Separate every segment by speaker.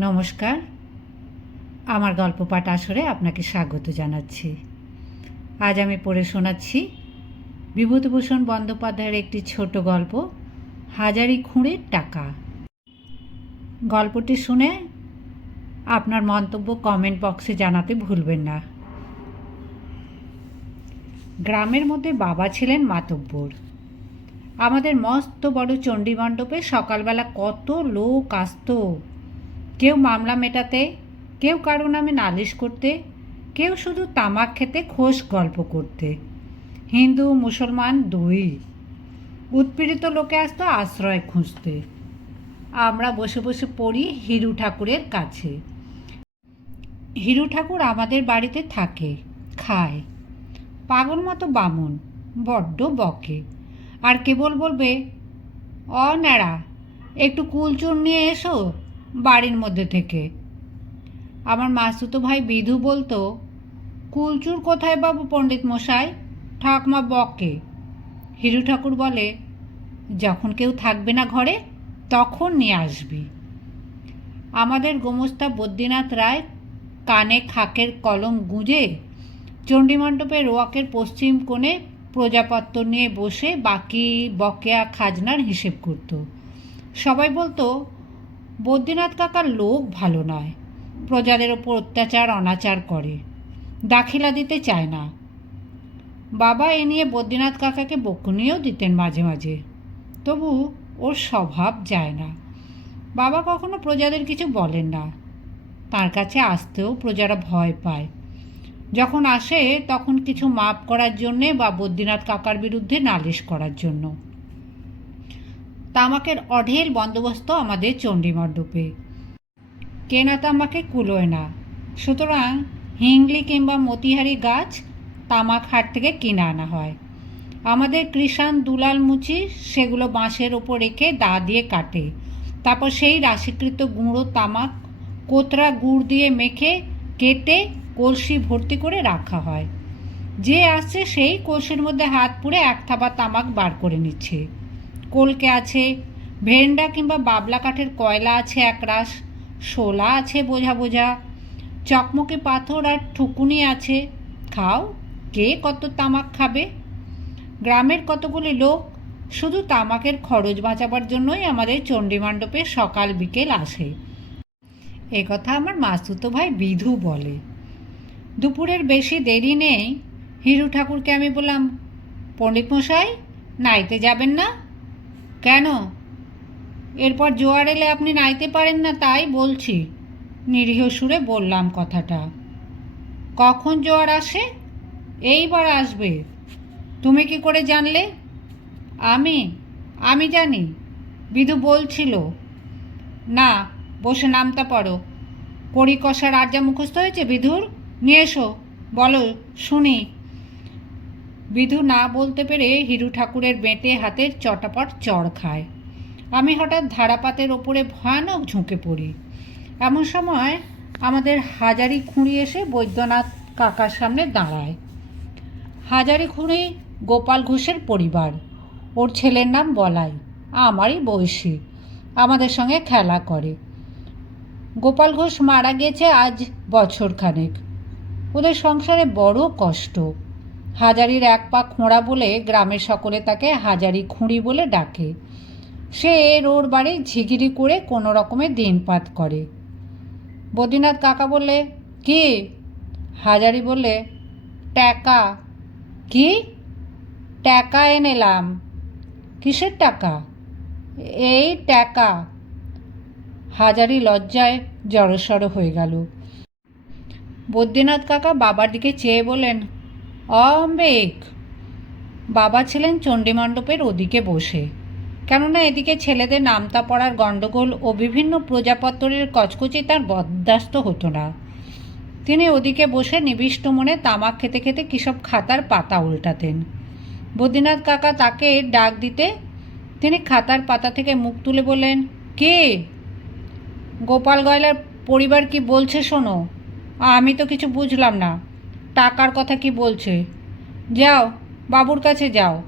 Speaker 1: নমস্কার। আমার গল্প পাঠ আসরে আপনাকে স্বাগত জানাচ্ছি। আজ আমি পড়ে শোনাচ্ছি বিভূতিভূষণ বন্দ্যোপাধ্যায়ের একটি ছোট গল্প, হাজারি খুঁড়ের টাকা। গল্পটি শুনে আপনার মন্তব্য কমেন্ট বক্সে জানাতে ভুলবেন না। গ্রামের মধ্যে বাবা ছিলেন মাতব্বর। আমাদের মস্ত বড় চণ্ডী মণ্ডপে সকালবেলা কত লোক আসতো। কেউ মামলা মেটাতে, কেউ কারও নামে নালিশ করতে, কেউ শুধু তামাক খেতে খোশ গল্প করতে। হিন্দু, মুসলমান দুই। উৎপীড়িত লোকে আসতো আশ্রয় খুঁজতে। আমরা বসে বসে পড়ি হিরু ঠাকুরের কাছে। হিরু ঠাকুর আমাদের বাড়িতে থাকে, খায়। পাগল মতো বামন, বড্ড বকে। আর কেবল বলবে, অ, ন্যাড়া, একটু কুলচুর নিয়ে এসো। বাড়ির মধ্যে থেকে। আমার মাসুতো ভাই বিধু বলতো, কুলচুর কোথায় বাবু পণ্ডিত মশাই? ঠাকমা বকে। হিরু ঠাকুর বলে, যখন কেউ থাকবে না ঘরে, তখন নিয়ে আসবি। আমাদের গোমস্তা বদ্রীনাথ রায় কানে খাকের কলম গুঁজে চণ্ডীমণ্ডপের রোয়াকের পশ্চিম কোণে প্রজাপত্য নিয়ে বসে বাকি বকেয়া খাজনার হিসেব করত। সবাই বলতো বদ্রীনাথ কাকার লোক ভালো নয়। প্রজাদের ওপর অত্যাচার, অনাচার করে। দাখিলা দিতে চায় না। বাবা এ নিয়ে বদ্রীনাথ কাকাকে বকুনিও দিতেন মাঝে মাঝে। তবু ওর স্বভাব যায় না। বাবা কখনো প্রজাদের কিছু বলেন না। তার কাছে আসতেও প্রজারা ভয় পায়। যখন আসে, তখন কিছু মাপ করার জন্যে বা বদ্রীনাথ কাকার বিরুদ্ধে নালিশ করার জন্য। তামাকের অঢেল বন্দোবস্ত আমাদের চণ্ডীমণ্ডপে কেনা তামাকে কুলোয় না। সুতরাং হিংলি কিংবা মতিহারি গাছ তামাক হাট থেকে কিনে আনা হয়। আমাদের কৃষাণ দুলাল মুচি সেগুলো বাঁশের ওপর রেখে দা দিয়ে কাটে। তারপর সেই রাশিকৃত গুঁড়ো তামাক কোতরা গুড় দিয়ে মেখে কেটে কলসি ভর্তি করে রাখা হয়। যে আসছে সেই কলসির মধ্যে হাত পুড়ে এক থাবা তামাক বার করে নিচ্ছে। কলকে আছে, ভেন্ডা কিংবা বাবলা কাঠের কয়লা আছে একরাশ, শোলা আছে বোঝা বোঝা, চকমকে পাথর আর ঠুকুনি আছে, খাও, কে কত তামাক খাবে? গ্রামের কতগুলি লোক, শুধু তামাকের খরচ বাঁচাবার জন্যই আমাদের চণ্ডীমণ্ডপে সকাল বিকেল আসে। এ কথা আমার মাসুতো ভাই বিধু বলে। দুপুরের বেশি দেরি নেই, হিরু ঠাকুরকে আমি বললাম পণ্ডিত মশাই নাইতে যাবেন না? কেন? এরপর জোয়ার এলে আপনি নাইতে পারেন না, তাই বলছি। নিরীহ সুরে বললাম কথাটা। কখন জোয়ার আসে? এইবার আসবে। তুমি কি করে জানলে? আমি? আমি জানি। বিধু বলছিল। না, বসে নামতে পারো। কষার আর্যা মুখস্থ হয়েছে বিধুর? নিয়ে এসো। বলো, শুনি। বিধু না বলতে পেরে হিরু ঠাকুরের বেঁটে হাতের চটাপট চড় খায়। আমি হঠাৎ ধারাপাতের ওপরে ভয়ানক ঝুঁকে পড়ি। এমন সময় আমাদের হাজারি খুঁড়ি এসে বৈদ্যনাথ কাকার সামনে দাঁড়ায়। হাজারি খুঁড়ি গোপাল ঘোষের পরিবার। ওর ছেলের নাম বলাই। আমারই বয়সী। আমাদের সঙ্গে খেলা করে। গোপাল ঘোষ মারা গেছে আজ বছর খানেক ওদের সংসারে বড় কষ্ট। হাজারির এক পা খোঁড়া বলে গ্রামের সকলে তাকে হাজারি খুঁড়ি বলে ডাকে। সে এর ওর বাড়ি ঝিগিরি করে কোনো রকমে দিনপাত করে। বদ্রীনাথ কাকা বললে, কি? হাজারি বললে টাকা কি? টাকা এনেলাম। কিসের টাকা এই টাকা হাজারি লজ্জায় জড়সড় হয়ে গেল। বদ্রীনাথ কাকা বাবার দিকে চেয়ে বলেন অম্বেক। বাবা ছিলেন চণ্ডীমণ্ডপের ওদিকে বসে। কেননা এদিকে ছেলেদের নামতা পড়ার গণ্ডগোল ও বিভিন্ন প্রজাপত্তরের কচকচি তার বরদাস্ত হতো না। তিনি ওদিকে বসে নিবিষ্ট মনে তামাক খেতে খেতে কিসব খাতার পাতা উল্টাতেন। বদ্রীনাথ কাকা তাকে ডাক দিতে, তিনি খাতার পাতা থেকে মুখ তুলে বললেন, কে? গোপাল গয়লার পরিবার কি বলছে শোনো? আমি তো কিছু বুঝলাম না। টাকার কথা কি বলছে? যাও, বাবুর কাছে যাও।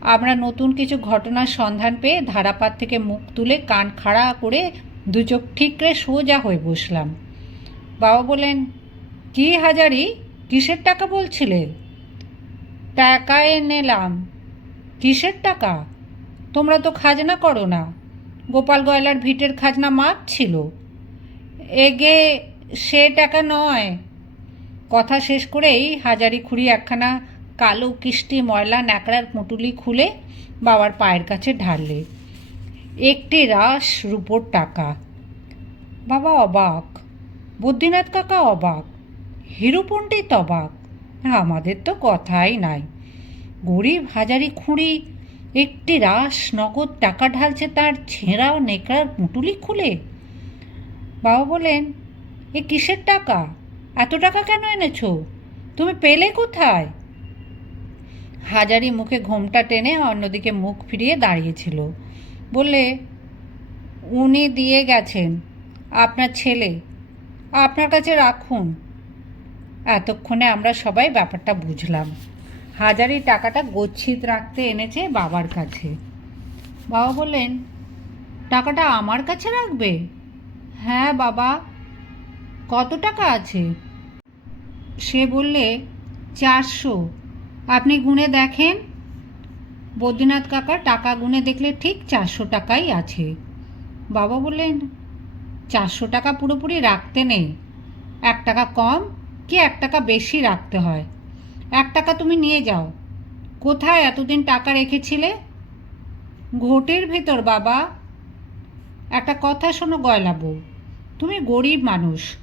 Speaker 1: আমরা নতুন কিছু ঘটনার সন্ধান পেয়ে ধারাপাত থেকে মুখ তুলে কান খাড়া করে দু চোখ ঠিকরে সোজা হয়ে বসলাম। বাবা বলেন কি হাজারি, কিসের টাকা বলছিলে? টাকা এনেলাম। কিসের টাকা? তোমরা তো খাজনা করো না। গোপাল গয়লার ভিটের খাজনা মাপ ছিল। এগে সে টাকা নয়। কথা শেষ করেই হাজারি খুঁড়ি একখানা কালো কিস্টি ময়লা ন্যাকড়ার পুঁটুলি খুলে বাবার পায়ের কাছে ঢাললে। একটি রাস রুপোর টাকা। বাবা অবাক। বদ্রীনাথ কাকা অবাক। হিরু পণ্ডিত অবাক। আমাদের তো কথাই নাই। গরিব হাজারি খুঁড়ি একটি রাস নগদ টাকা ঢালছে তার ছেঁড়া নেকড়ার পুঁটুলি খুলে। বাবা বলেন এ কিসের টাকা? এত টাকা কেন এনেছো? তুমি পেলে কোথায়? হাজারি মুখে ঘোমটা টেনে অন্যদিকে মুখ ফিরিয়ে দাঁড়িয়েছিল। বললে, উনি দিয়ে গেছেন, আপনার ছেলে, আপনার কাছে রাখুন। এতক্ষণে আমরা সবাই ব্যাপারটা বুঝলাম। হাজারি টাকাটা গচ্ছিত রাখতে এনেছে বাবার কাছে। বাবা বললেন, টাকাটা আমার কাছে রাখবে? হ্যাঁ বাবা, কত টাকা আছে? সে বললে, চারশো। আপনি গুনে দেখেন? বদ্রীনাথ কাকা টাকা গুনে দেখলে ঠিক চারশো টাকাই আছে। বাবা বললেন, চারশো টাকা পুরোপুরি রাখতে নেই। এক টাকা কম কি এক টাকা বেশি রাখতে হয়? এক টাকা তুমি নিয়ে যাও। কোথায় এতদিন টাকা রেখেছিলে? ঘোটের ভেতর, বাবা। একটা কথা শোনো গয়লাবু। তুমি গরিব মানুষ।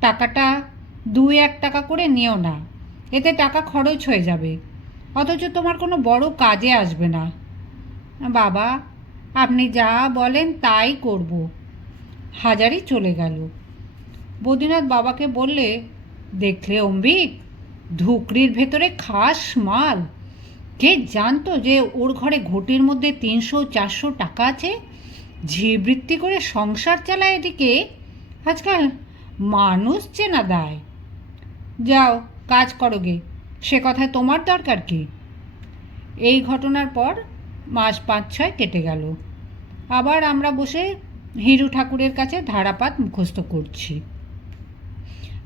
Speaker 1: টাকাটা দুই এক টাকা করে নিও না। এতে টাকা খরচ হয়ে যাবে। অথচ তোমার কোনো বড় কাজে আসবে না। বাবা, আপনি যা বলেন তাই করব। হাজারি চলে গেল। বদ্রীনাথ বাবাকে বললে, দেখলে অম্বিক ধুকরির ভেতরে খাস মাল। কে জানতো যে ওর ঘরে ঘটির মধ্যে তিনশো, চারশো টাকা আছে? ঝিবৃত্তি করে সংসার চালায় এদিকে। আজকাল মানুষ চেনা দায়। যাও, কাজ করো গে। সে কথায় তোমার দরকার কি? এই ঘটনার পর মাস পাঁচ ছয় কেটে গেল। আবার আমরা বসে হিরু ঠাকুরের কাছে ধারাপাত মুখস্থ করছি।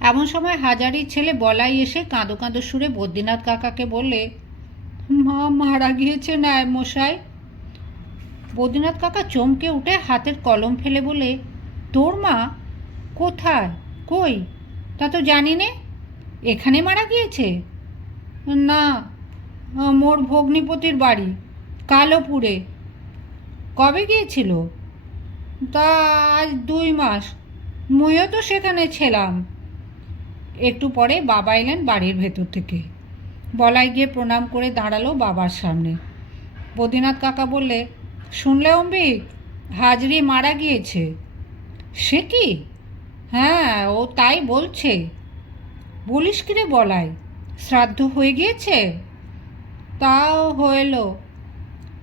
Speaker 1: এমন সময় হাজারি ছেলে বলাই এসে কাঁদো কাঁদো সুরে বদ্রীনাথ কাকাকে বললে, মা মারা গিয়েছে না মশাই। বদ্রীনাথ কাকা চমকে উঠে হাতের কলম ফেলে বলে, তোর মা কোথায়? কই? তা তো জানি নে। এখানে মারা গিয়েছে? না, মোর ভগ্নিপতির বাড়ি, কালোপুরে। কবে গিয়েছিল? তা আজ দুই মাস। মুইও তো সেখানে ছিলাম। একটু পরে বাবা এলেন বাড়ির ভেতর থেকে। বলাই গিয়ে প্রণাম করে দাঁড়াল বাবার সামনে। বদ্রীনাথ কাকা বললে, শুনলে অম্বিক হাজরি মারা গিয়েছে। সে কি? হ্যাঁ ও তাই বলছে। বলিস কিরে বলাই? শ্রাদ্ধ হয়ে গিয়েছে? তাও হইল।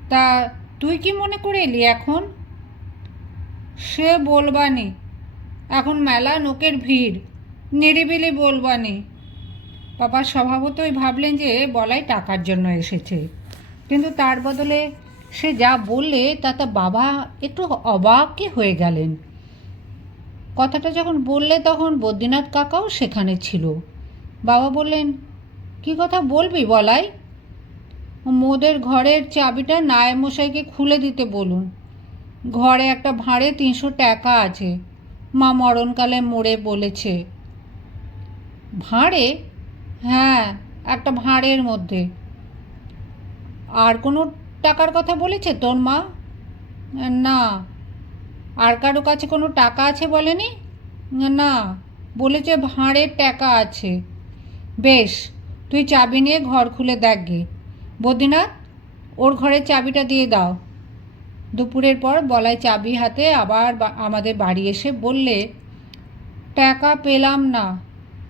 Speaker 1: তা তুই কি মনে করে এলি এখন? সে বলবানি, এখন মেলা লোকের ভিড়, নিরিবিলি বলবানি। বাবা স্বভাবতই ভাবলেন যে বলাই টাকার জন্য এসেছে। কিন্তু তার বদলে সে যা বললে তাতে বাবা একটু অবাকই হয়ে গেলেন। কথাটা যখন বললে তখন বদ্রীনাথ কাকাও সেখানে ছিল। বাবা বললেন, কি কথা বলবি বলাই? মোদের ঘরের চাবিটা নায়েব মশাইকে খুলে দিতে বলুন। ঘরে একটা ভাঁড়ে তিনশো টাকা আছে। মা মরণকালে মরে বলেছে। ভাঁড়ে? হ্যাঁ একটা ভাঁড়ের মধ্যে। আর কোনো টাকার কথা বলেছে তোর মা? না। আর কারও কাছে কোনো টাকা আছে বলেনি? না, বলেছে ভাঁড়ের টাকা আছে। বেশ, তুই চাবি নিয়ে ঘর খুলে দেখ গে। বদ্রীনাথ, ওর ঘরের চাবিটা দিয়ে দাও। দুপুরের পর বলায় চাবি হাতে আবার আমাদের বাড়ি এসে বললে, টাকা পেলাম না।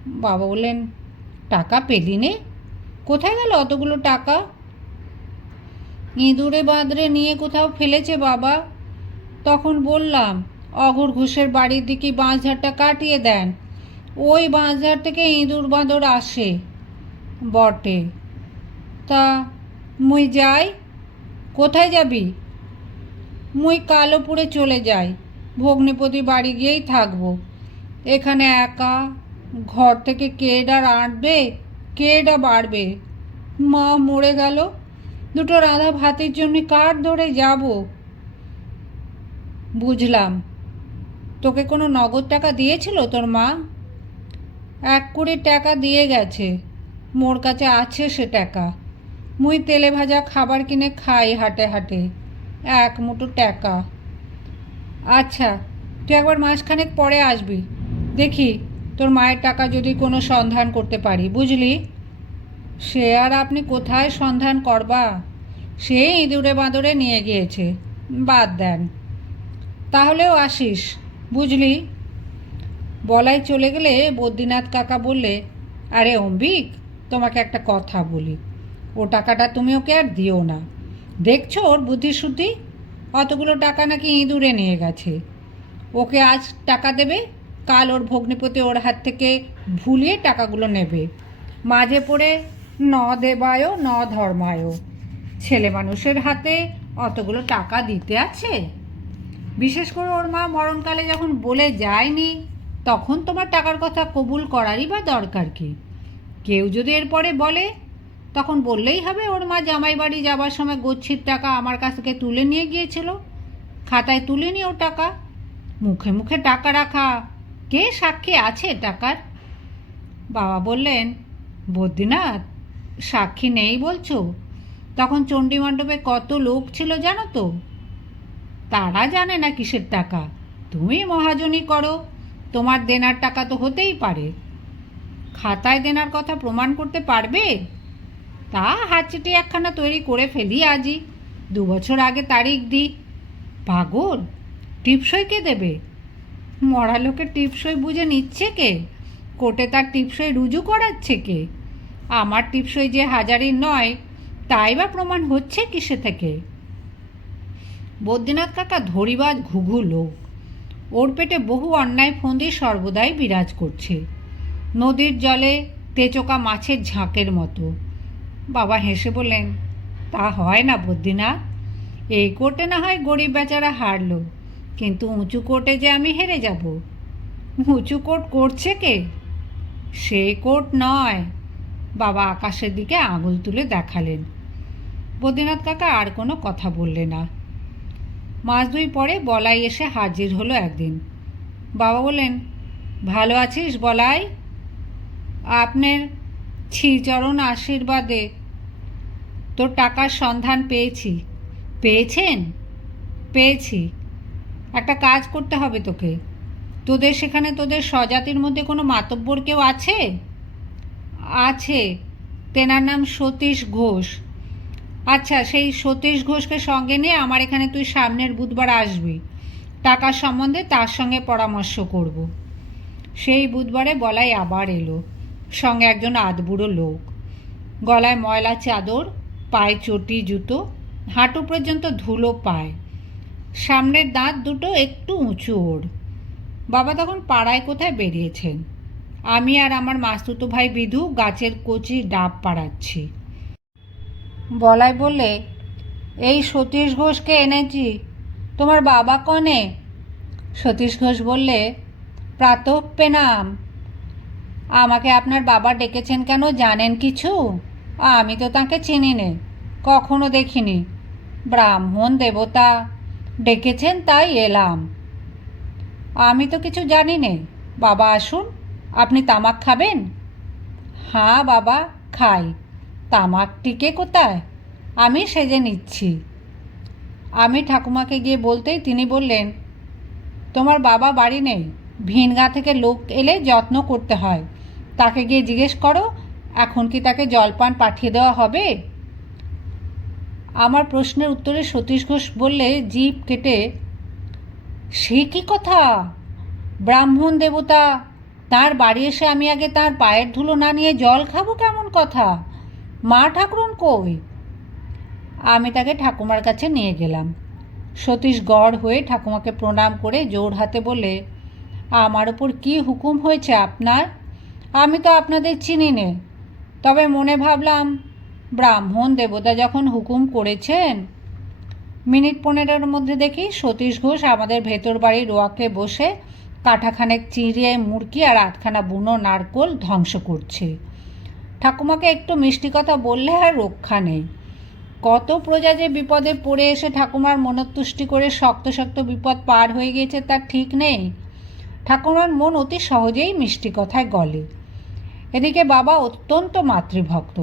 Speaker 1: বাবা বললেন, টাকা পেলি নে? কোথায় গেল অতগুলো টাকা? ইঁদুরে বাঁদরে নিয়ে কোথাও ফেলেছে বাবা। তখন বললাম, অঘর ঘোষের বাড়ির দিকে বাঁশঝাড়টা কাটিয়ে দেন। ওই বাজার থেকে ইঁদুর বাঁদর আসে, বটে। তা মুই যাই? কোথায় যাবি? মুই কালোপুরে চলে যাই, ভগ্নিপতি বাড়ি গিয়েই থাকব। এখানে একা, ঘর থেকে কে ডার আঁটবে কে ডা বাড়বে? মা মরে গেল, দুটো রাধা ভাতের জন্য কার ধরে যাব? বুঝলাম। তোকে কোনো নগদ টাকা দিয়েছিল তোর মা? এক কুড়ি টাকা দিয়ে গেছে। মোর কাছে আছে সে টাকা। মুই তেলে ভাজা খাবার কিনে খাই হাটে হাটে। এক মুঠো টাকা। আচ্ছা তুই একবার মাসখানেক পরে আসবি। দেখি, তোর মায়ের টাকা যদি কোনো সন্ধান করতে পারি, বুঝলি? সে আর আপনি কোথায় সন্ধান করবা? সে ইঁদুরে বাঁদরে নিয়ে গিয়েছে। বাদ দেন। তাহলেও আসিস, বুঝলি? বলাই চলে গেলে বদ্রীনাথ কাকা বললে, আরে অম্বিক, তোমাকে একটা কথা বলি। ও টাকাটা তুমি ওকে আর দিও না। দেখছ ওর বুদ্ধিশুদ্ধি? অতগুলো টাকা নাকি ইঁদুরে নিয়ে গেছে। ওকে আজ টাকা দেবে, কাল ওর ভগ্নিপতি ওর হাত থেকে ভুলিয়ে টাকাগুলো নেবে। মাঝে পড়ে ন দেবায়ও, ন ধর্মায়ও। ছেলে মানুষের হাতে অতগুলো টাকা দিতে আছে। বিশেষ করে ওর মা মরণকালে যখন বলে যায়নি তখন তোমার টাকার কথা কবুল করারই বা দরকার কি? কেউ যদি এরপরে বলে, তখন বললেই হবে, ওর মা জামাই বাড়ি যাবার সময় গচ্ছির টাকা আমার কাছ থেকে তুলে নিয়ে গিয়েছিল। খাতায় তুলে নি ও টাকা। মুখে মুখে টাকা রাখা। কে সাক্ষী আছে টাকার? বাবা বললেন, বদ্রীনাথ, সাক্ষী নেই বলছো? তখন চণ্ডী মণ্ডপে কত লোক ছিল জানো তো? তারা জানে না কিসের টাকা। তুমি মহাজনী করো। তোমার দেনার টাকা তো হতেই পারে। খাতায় দেনার কথা প্রমাণ করতে পারবে? তা হাত একখানা তৈরি করে ফেলি আজই। দু বছর আগে তারিখ দিই। পাগল, টিপসই কে দেবে? মরা লোকের টিপসই বুঝে নিচ্ছে কে? কোর্টে তার টিপসই রুজু করাচ্ছে কে? আমার টিপসই যে হাজারির নয়, তাই বা প্রমাণ হচ্ছে কিসে থেকে? বদ্রীনাথ কাকা ধরিবাজ ঘুঘু লোক। ওর পেটে বহু অন্যায় ফন্দি সর্বদাই বিরাজ করছে। নদীর জলে তেচোকা মাছের ঝাঁকের মতো। বাবা হেসে বললেন, তা হয় না বদ্রীনাথ। এই কোর্টে না হয় গরিব বেচারা হারলো, কিন্তু উঁচু কোর্টে যে আমি হেরে যাব। উঁচু কোর্ট করছে কে? সে কোর্ট নয়। বাবা আকাশের দিকে আঙুল তুলে দেখালেন। বদ্রীনাথ কাকা আর কোনো কথা বললে না। মাস দুই পরে বলাই এসে হাজির হলো একদিন। বাবা বললেন, ভালো আছিস বলাই? আপনার শ্রীচরণ আশীর্বাদে তোর টাকার সন্ধান পেয়েছি। পেয়েছেন? পেয়েছি। একটা কাজ করতে হবে তোকে। তোদের সেখানে তোদের স্বজাতির মধ্যে কোনো মাতব্বর কেউ আছে? আছে। তেনার নাম সতীশ ঘোষ। আচ্ছা সেই সতীশ ঘোষকে সঙ্গে নিয়ে আমার এখানে তুই সামনের বুধবার আসবি। টাকার সম্বন্ধে তার সঙ্গে পরামর্শ করব। সেই বুধবারে বলাই আবার এলো, সঙ্গে একজন আধবুড়ো লোক। গলায় ময়লা চাদর, পায়ে চটি জুতো, হাঁটু পর্যন্ত ধুলো পায়। সামনের দাঁত দুটো একটু উঁচু ওর। বাবা তখন পাড়ায় কোথায় বেরিয়েছেন? আমি আর আমার মাস্তুতো ভাই বিধু গাছের কচি ডাব পাড়াচ্ছি। বলাই বললে, এই সতীশ ঘোষকে এনেছি, তোমার বাবা কনে? সতীশ ঘোষ বললে প্রাতঃপে নাম আমাকে আপনার বাবা ডেকেছেন কেন জানেন কিছু? আমি তো তাকে চিনি নে কখনো দেখিনি। ব্রাহ্মণ দেবতা, ডেকেছেন তাই এলাম। আমি তো কিছু জানি নে বাবা আসুন, আপনি তামাক খাবেন? হ্যাঁ বাবা, খাই। তামাক টিকে কোথায়? আমি সেজে নিচ্ছি। আমি ঠাকুমাকে গিয়ে বলতেই তিনি বললেন, তোমার বাবা বাড়ি নেই। ভিনগা থেকে লোক এলে যত্ন করতে হয়। তাকে গিয়ে জিজ্ঞেস করো, এখন কি তাকে জলপান পাঠিয়ে দেওয়া হবে? আমার প্রশ্নের উত্তরে সতীশ ঘোষ বললে জিভ কেটে সে কি কথা? ব্রাহ্মণ দেবতা, তার বাড়ি এসে আমি আগে তার পায়ের ধুলো না নিয়ে জল খাব কেমন কথা? মা ঠাকুরন কই? আমি তাকে ঠাকুমার কাছে নিয়ে গেলাম। সতীশ গড় হয়ে ঠাকুমাকে প্রণাম করে জোর হাতে বলে, আমার ওপর কি হুকুম হয়েছে আপনার? আমি তো আপনাদের চিনি নে তবে মনে ভাবলাম, ব্রাহ্মণ দেবতা যখন হুকুম করেছেন, মিনিট পনেরোর মধ্যে দেখি সতীশ ঘোষ আমাদের ভেতর বাড়ির রোয়াকে বসে কাঠাখানেক চিড়িয়ে মুরগি আর আধখানা বুনো নারকোল ধ্বংস করছে। ঠাকুমাকে একটু মিষ্টি কথা বললে আর রক্ষা নেই। কত প্রজা যে বিপদে পড়ে এসে ঠাকুমার মনতুষ্টি করে শক্ত শক্ত বিপদ পার হয়ে গিয়েছে তার ঠিক নেই। ঠাকুমার মন অতি সহজেই মিষ্টি কথায় গলে। এদিকে বাবা অত্যন্ত মাতৃভক্ত।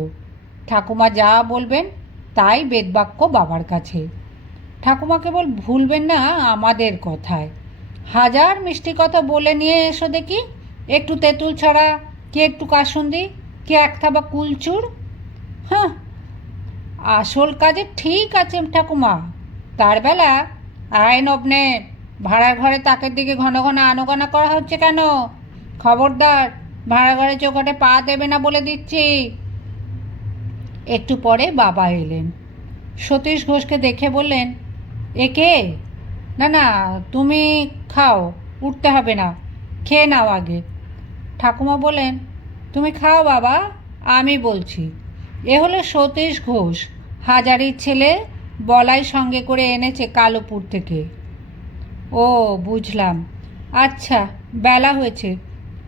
Speaker 1: ঠাকুমা যা বলবেন, তাই বেদবাক্য বাবার কাছে। ঠাকুমা কেবল ভুলবেন না আমাদের কথায়। হাজার মিষ্টি কথা বলে নিয়ে এসো দেখি। একটু তেঁতুল ছড়া, কে একটু কাসুন্দি কে এক থাবা কুলচুর? হ্যাঁ আসল কাজে ঠিক আছে ঠাকুমা। তার বেলা আয় নবনে ভাড়ার ঘরে তাকের দিকে ঘন ঘন আনাগোনা করা হচ্ছে কেন? খবরদার, ভাড়া ঘরে চৌকাটে পা দেবে না বলে দিচ্ছি। একটু পরে বাবা এলেন। সতীশ ঘোষকে দেখে বললেন একে না না, তুমি খাও, উঠতে হবে না, খেয়ে নাও আগে। ঠাকুমা বলেন তুমি খাও বাবা, আমি বলছি। এ হলো সতীশ ঘোষ হাজারির ছেলে, বলাই সঙ্গে করে এনেছে কালোপুর থেকে। ও, বুঝলাম। আচ্ছা বেলা হয়েছে।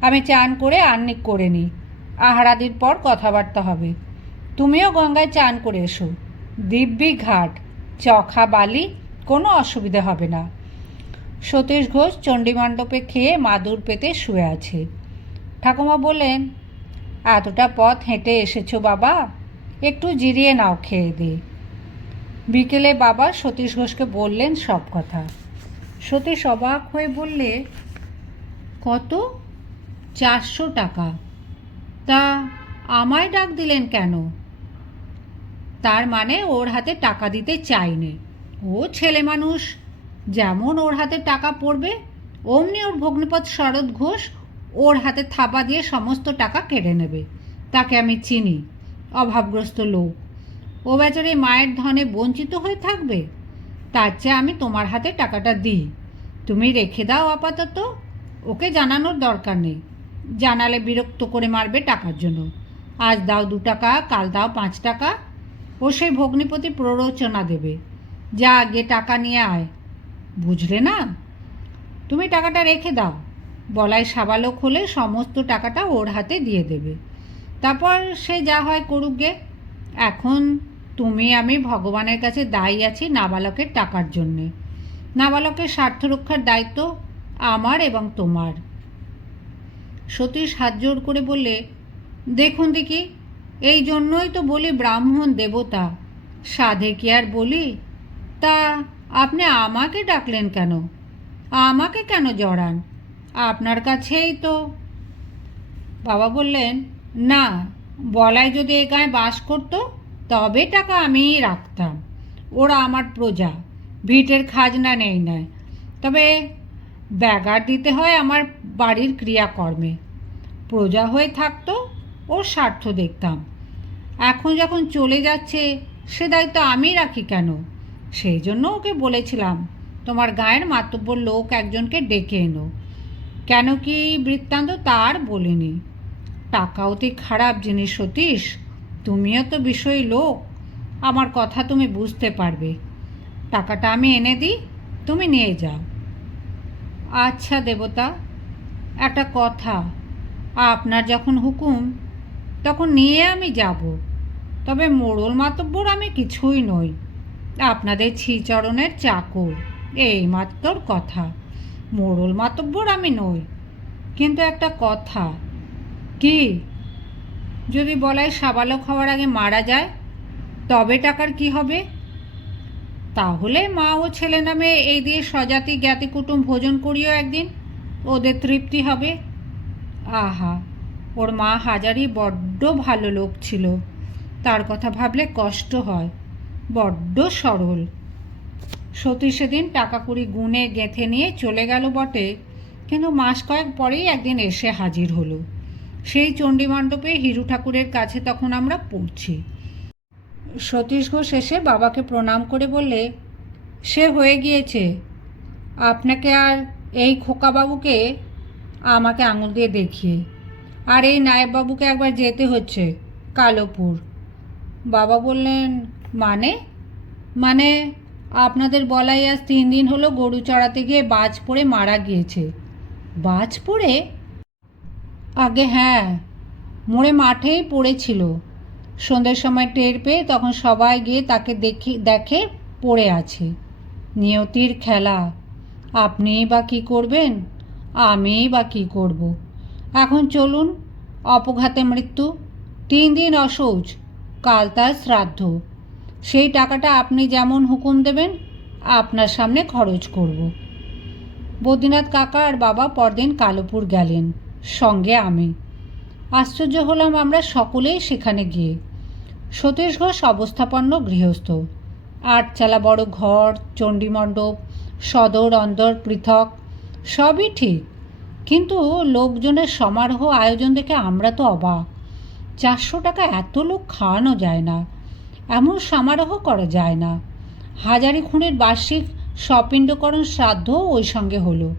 Speaker 1: আমি চান করে আন্নিক করে নিই। আহারাদির পর কথাবার্তা হবে। তুমিও গঙ্গায় চান করে এসো। দিব্যি ঘাট, চখা বালি, কোনো অসুবিধা হবে না। সতীশ ঘোষ চণ্ডীমণ্ডপে খেয়ে মাদুর পেতে শুয়ে আছে। ঠাকুমা বললেন এতটা পথ হেঁটে এসেছ বাবা। একটু জিরিয়ে নাও খেয়ে দিয়ে বিকেলে বাবা সতীশ ঘোষকে বললেন সব কথা। সতীশ অবাক হয়ে বললে, কত? চারশো টাকা। তা আমায় ডাক দিলেন কেন? তার মানে ওর হাতে টাকা দিতে চাইনি। ও ছেলে মানুষ। যেমন ওর হাতে টাকা পড়বে, অমনি ওর ভগ্নিপথ শরৎ ঘোষ ওর হাতে থাপা দিয়ে সমস্ত টাকা কেড়ে নেবে। তাকে আমি চিনি, অভাবগ্রস্ত লোক। ও বেচারে মায়ের ধনে বঞ্চিত হয়ে থাকবে? তার চেয়ে আমি তোমার হাতে টাকাটা দিই। তুমি রেখে দাও আপাতত। ওকে জানানোর দরকার নেই। জানালে বিরক্ত করে মারবে টাকার জন্য। আজ দাও দু টাকা, কাল দাও পাঁচ টাকা। ও সেই ভগ্নিপতি প্ররোচনা দেবে। যা আগে টাকা নিয়ে আয়। বুঝলে না? তুমি টাকাটা রেখে দাও। বলাই সাবালক হলে সমস্ত টাকাটা ওর হাতে দিয়ে দেবে। তারপর সে যা হয় করুক গে। এখন তুমি, আমি ভগবানের কাছে দায়ী আছি নাবালকের টাকার জন্যে। নাবালকের স্বার্থ রক্ষার দায়িত্ব আমার এবং তোমার। সতীশ হাত জোর করে বললে, দেখুন দেখি, এই জন্যই তো বলি ব্রাহ্মণ দেবতা। সাধে কি আর বলি? তা আপনি আমাকে ডাকলেন কেন? আমাকে কেন জড়ান? আপনার কাছেই তো। বাবা বললেন, না, বলাই যদি এ গায়ে বাস করতো, তবে টাকা আমিই রাখতাম। ওরা আমার প্রজা, ভিটের খাজনা নেই। নয় তবে ব্যাগার দিতে হয় আমার বাড়ির ক্রিয়াকর্মে। প্রজা হয়ে থাকতো, ওর স্বার্থ দেখতাম। এখন যখন চলে যাচ্ছে, সে দায়িত্ব আমি রাখি কেন? সেই জন্য ওকে বলেছিলাম, তোমার গায়ের মাতব্য লোক একজনকে ডেকে এনো। কেন কি বৃত্তান্ত তার বলিনি? টাকা অতি খারাপ জিনিস সতীশ, তুমিও তো বিষয় লোক, আমার কথা তুমি বুঝতে পারবে। টাকাটা আমি এনে দিই, তুমি নিয়ে যাও। আচ্ছা দেবতা, একটা কথা, আপনার যখন হুকুম, তখন নিয়ে আমি যাব। তবে মোড়ল মাতব্বর আমি কিছুই নই। আপনাদের শ্রীচরণের চাকর, এই মাত্র কথা। মোড়ল মাতব্বর আমি নই। কিন্তু একটা কথা, কি? যদি বলাই সাবালক হওয়ার আগে মারা যায়, তবে টাকার কি হবে? তাহলে মা ও ছেলে নামে এই দিয়ে স্বজাতি জ্ঞাতি কুটুম ভোজন করিও একদিন, ওদের তৃপ্তি হবে। আহা, ওর মা হাজারি বড্ড ভালো লোক ছিল, তার কথা ভাবলে কষ্ট হয়, বড্ড সরল। সতী সেদিন টাকা কুড়ি গুনে গেঁথে নিয়ে চলে গেল বটে, কিন্তু মাস কয়েক পরেই একদিন এসে হাজির হলো। সেই চণ্ডীমণ্ডপে হিরু ঠাকুরের কাছে তখন আমরা পড়ছি সতীশ ঘোষ এসে বাবাকে প্রণাম করে বললে, সে হয়ে গিয়েছে। আপনাকে আর এই খোকাবাবুকে আমাকে আঙুল দিয়ে দেখিয়ে। আর এই নায়েববাবুকে একবার যেতে হচ্ছে, কালোপুর। বাবা বললেন মানে? মানে আপনাদের বলাই আজ তিন দিন হলো গরু চড়াতে গিয়ে বাজ পড়ে মারা গিয়েছে। বাজ পড়ে? আগে হ্যাঁ মোড়ে মাঠেই পড়েছিল। সন্ধ্যের সময় টের পেয়ে তখন সবাই গিয়ে তাকে দেখি, দেখে পড়ে আছে। নিয়তির খেলা। আপনিই বা কী করবেন? আমিই বা কী করব? এখন চলুন, অপঘাতে মৃত্যু। তিন দিন অসৌচ কাল তার শ্রাদ্ধ। সেই টাকাটা আপনি যেমন হুকুম দেবেন, আপনার সামনে খরচ করব। বদ্রীনাথ কাকা আর বাবা পরদিন কালোপুর গেলেন, সঙ্গে আমি। আশ্চর্য হলাম আমরা সকলেই সেখানে গিয়ে। সতীশ ঘোষ অবস্থাপন্ন গৃহস্থ। আটচালা বড় ঘর, চণ্ডীমণ্ডপ, সদর, অন্দর, পৃথক, সবই ঠিক। কিন্তু লোকজনের সমারোহ আয়োজন দেখে আমরা তো অবাক। চারশো টাকা এত লোক খাওয়ানো যায় না। এমন সমারোহ করা যায় না। হাজারি খুনের বার্ষিক স্বপিণ্ডকরণ শ্রাদ্ধও ওই সঙ্গে হলো।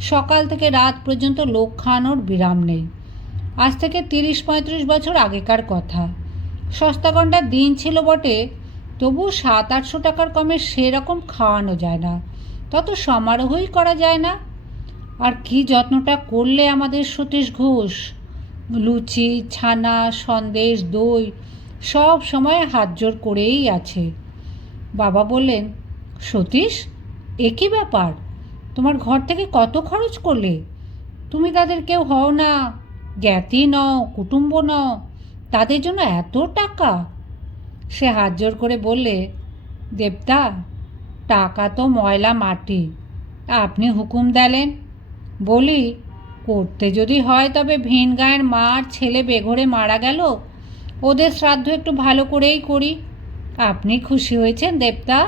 Speaker 1: সকাল থেকে রাত পর্যন্ত লোক খাওয়ানোর বিরাম নেই। আজ থেকে তিরিশ পঁয়ত্রিশ বছর আগেকার কথা। সস্তাগণ্ডার দিন ছিল বটে, তবু সাত আটশো টাকার কমে সেরকম খাওয়ানো যায় না। তত সমারোহই করা যায় না। আর কি যত্নটা করলে আমাদের সতীশ ঘোষ? লুচি, ছানা, সন্দেশ, দই সব সময় হাত জোর করেই আছে। বাবা বললেন, সতীশ, এ কী ব্যাপার? তোমার ঘর থেকে কত খরচ করলে? তুমি তাদের কেউ হও না, জ্ঞাতি নও, কুটুম্ব নও, তাদের জন্য এত টাকা? সে হাত জোর করে বললে দেবতা টাকা তো ময়লা মাটি, আপনি হুকুম দিলেন। বলি, করতে যদি হয় তবে ভিন গায়ের মার ছেলে বেঘরে মারা গেল ওদের শ্রাদ্ধ একটু ভালো করেই করি। আপনি খুশি হয়েছেন দেবতা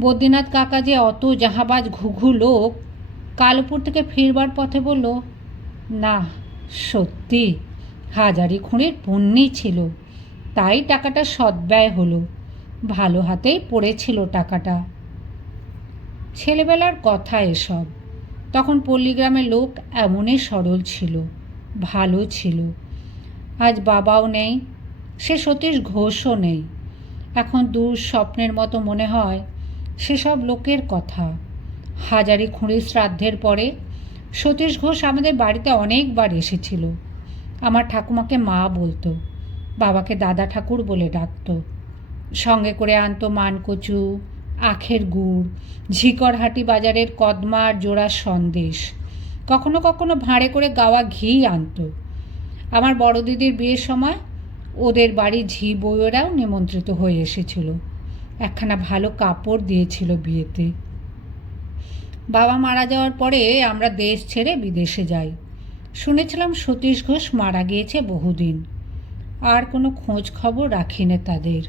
Speaker 1: বদ্রীনাথ কাকা যে অত জাহাবাজ ঘুঘু লোক, কালপুর থেকে ফিরবার পথে বলল, না, সত্যি, হাজারি খুঁড়ির পুণ্যি ছিল। তাই টাকাটা সদ্ব্যয় হলো। ভালো হাতেই পড়েছিল টাকাটা। ছেলেবেলার কথা এসব। তখন পল্লীগ্রামের লোক এমনই সরল ছিল, ভালো ছিল। আজ বাবাও নেই, সে সতীশ ঘোষও নেই। এখন দূর স্বপ্নের মতো মনে হয় সেসব লোকের কথা। হাজারি খুঁড়ির শ্রাদ্ধের পরে সতীশ ঘোষ আমাদের বাড়িতে অনেকবার এসেছিল। আমার ঠাকুমাকে মা বলতো, বাবাকে দাদা ঠাকুর বলে ডাকতো। সঙ্গে করে আনতো মানকচু, আখের গুড়, ঝিকরহাটি বাজারের কদমার জোড়া সন্দেশ। কখনো কখনো ভাঁড়ে করে গাওয়া ঘি আনতো। আমার বড় দিদির বিয়ের সময় ওদের বাড়ি ঝি বউয়েরাও নিমন্ত্রিত হয়ে এসেছিল। একখানা ভালো কাপড় দিয়েছিল বিয়েতে। বাবা মারা যাওয়ার পরে আমরা দেশ ছেড়ে বিদেশে যাই। শুনেছিলাম সতীশ ঘোষ মারা গিয়েছে বহুদিন। আর কোনো খোঁজ খবর রাখি না তাদের।